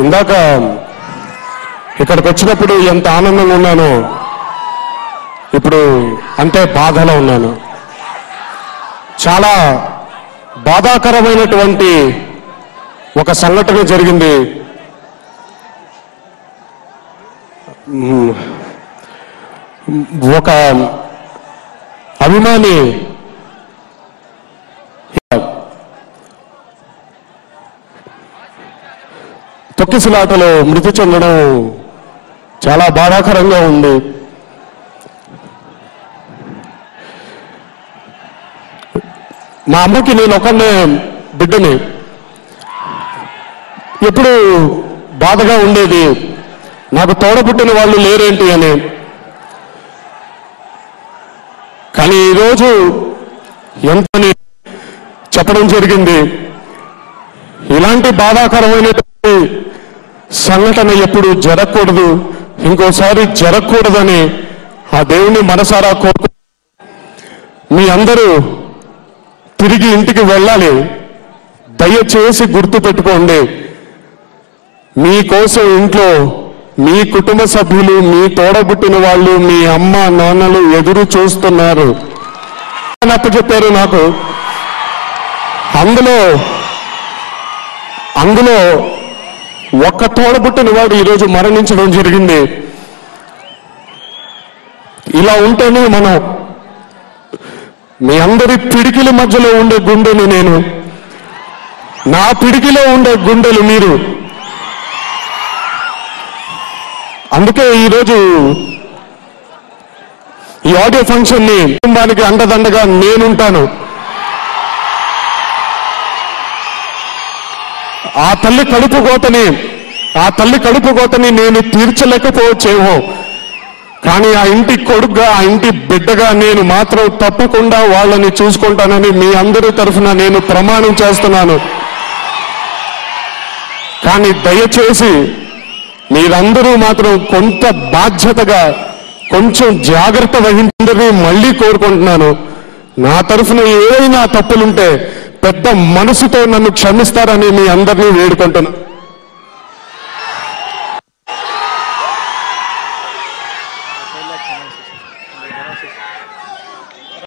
ఇందాక ఇక్కడికి వచ్చినప్పుడు ఎంత ఆనందంగా ఉన్నానో ఇప్పుడు అంతే బాధలో ఉన్నాను. చాలా బాధాకరమైనటువంటి ఒక సంఘటన జరిగింది. ఒక అభిమాని తొక్కిసలాటలో మృతి చెందడం చాలా బాధాకరంగా ఉంది. మా అమ్మకి నేను ఒకనే బిడ్డని. ఎప్పుడు బాధగా ఉండేది, నాకు తోడబుట్టిన వాళ్ళు లేరేంటి అని. కానీ ఈరోజు ఎంతని చెప్పడం జరిగింది. ఇలాంటి బాధాకరమైనటువంటి సంఘటన ఎప్పుడు జరగకూడదు, ఇంకోసారి జరగకూడదని ఆ దేవుని మనసారా కోరుకు. మీ అందరూ తిరిగి ఇంటికి వెళ్ళాలి. దయచేసి గుర్తు పెట్టుకోండి, మీకోసం ఇంట్లో మీ కుటుంబ సభ్యులు, మీ తోడబుట్టిన వాళ్ళు, మీ అమ్మ నాన్నలు ఎదురు చూస్తున్నారు. చెప్పారు నాకు. అందులో ఒక్క తోడబుట్టిన వాడు ఈరోజు మరణించడం జరిగింది. ఇలా ఉంటేనే మనం, మీ అందరి పిడికిల మధ్యలో ఉండే గుండెలు నేను, నా పిడికిలో ఉండే గుండెలు మీరు. అందుకే ఈరోజు ఈ ఆడియో ఫంక్షన్ ని కుటుంబానికి అండదండగా నేనుంటాను. ఆ తల్లి కడుపు కోతని నేను తీర్చలేకపోవచ్చేమో, కానీ ఆ ఇంటి కొడుకుగా, ఆ ఇంటి బిడ్డగా నేను మాత్రం తప్పకుండా వాళ్ళని చూసుకుంటానని మీ అందరి తరఫున నేను ప్రమాణం చేస్తున్నాను. కానీ దయచేసి మీరందరూ మాత్రం కొంత బాధ్యతగా, కొంచెం జాగ్రత్త వహించండి మళ్ళీ కోరుకుంటున్నాను. నా తరఫున ఏవైనా తప్పులుంటే పెద్ద మనసుతో నన్ను క్షమిస్తారని మీ అందరినీ వేడుకుంటున్నాను.